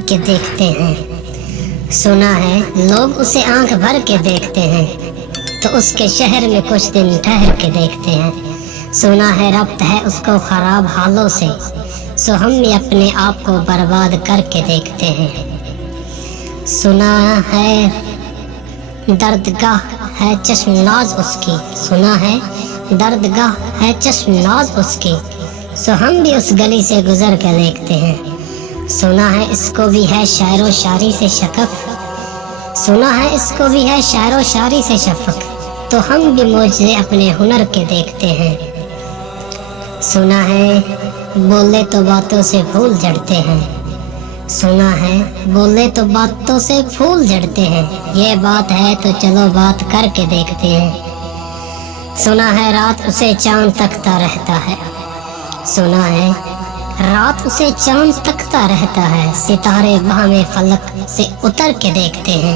के देखते हैं। सुना है लोग उसे आंख भर के देखते हैं, तो उसके शहर में कुछ दिन ठहर के देखते हैं। सुना है रब्त है उसको खराब हालों से, सो हम भी अपने आप को बर्बाद करके देखते हैं। सुना है दर्दगाह है चश्मनाज उसकी, सुना है दर्दगाह है चश्मनाज उसकी, सो हम भी उस गली से गुजर के देखते हैं। सुना है इसको भी है शायरो शायरी से शफक, सुना है इसको भी है शायरो शायरी से शफक, तो हम भी मौजे अपने हुनर के देखते हैं। सुना है बोले तो बातों से फूल झड़ते हैं, सुना है बोले तो बातों से फूल झड़ते हैं, ये बात है तो चलो बात करके देखते हैं। सुना है रात उसे चांद तकता रहता है, सुना है रात उसे चांद तकता रहता है, सितारे बाह में फलक से उतर के देखते हैं।